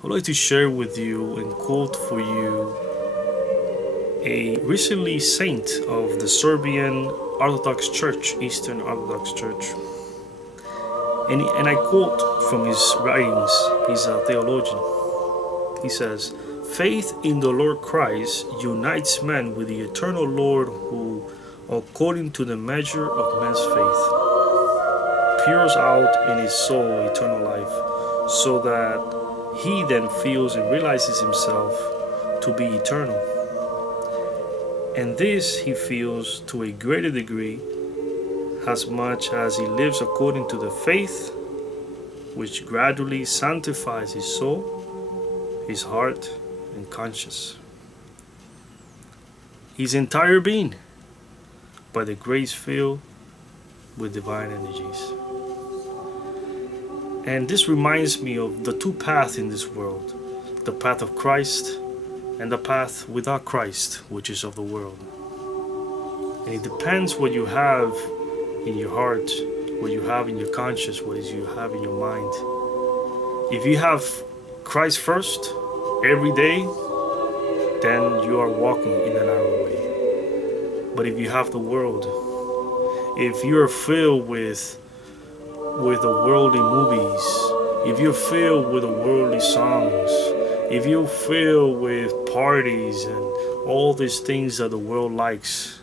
I'd like to share with you and quote for you a recently saint of the Serbian Orthodox Church, Eastern Orthodox Church. And I quote from his writings, he's a theologian. He says, "Faith in the Lord Christ unites man with the eternal Lord who, according to the measure of man's faith, pours out in his soul eternal life, so that he then feels and realizes himself to be eternal. And this he feels to a greater degree as much as he lives according to the faith which gradually sanctifies his soul, his heart, and conscience, his entire being, by the grace filled with divine energies." And this reminds me of the two paths in this world, the path of Christ and the path without Christ, which is of the world. And it depends what you have in your heart, what you have in your conscience, what is you have in your mind. If you have Christ first every day, then you are walking in the narrow way. But if you have the world, if you are filled with the worldly movies, if you're filled with the worldly songs, if you're filled with parties and all these things that the world likes,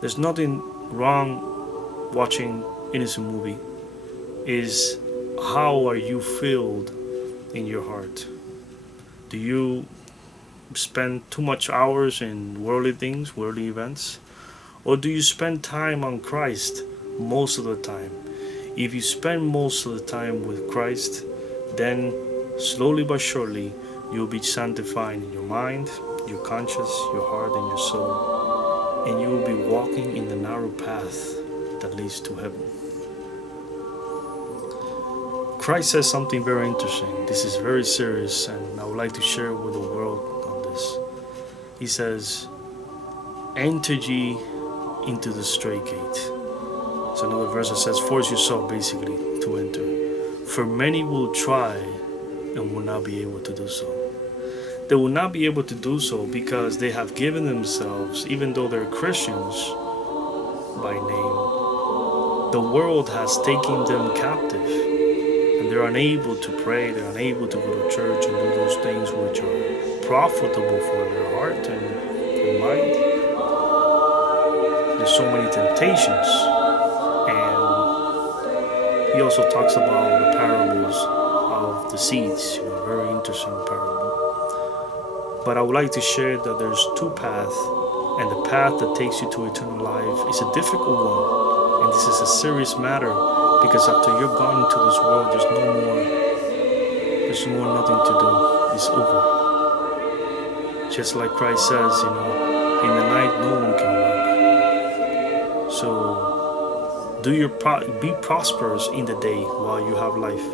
there's nothing wrong watching innocent movie. Is how are you filled in your heart? Do you spend too much hours in worldly things, worldly events? Or do you spend time on Christ most of the time? If you spend most of the time with Christ, then slowly but surely you'll be sanctified in your mind, your conscience, your heart, and your soul. And you will be walking in the narrow path that leads to heaven. Christ says something very interesting. This is very serious, and I would like to share with the world on this. He says, "Enter ye into the straight gate." It's another verse that says, force yourself basically to enter. For many will try and will not be able to do so. They will not be able to do so because they have given themselves, even though they're Christians by name, the world has taken them captive, and they're unable to pray, they're unable to go to church and do those things which are profitable for their heart and mind. There's so many temptations. And he also talks about the parables of the seeds, very interesting parable. But I would like to share that there's two paths, and the path that takes you to eternal life is a difficult one. And this is a serious matter, because after you're gone into this world, there's no more nothing to do. It's over. Just like Christ says, in the night no one can work. So be prosperous in the day while you have life.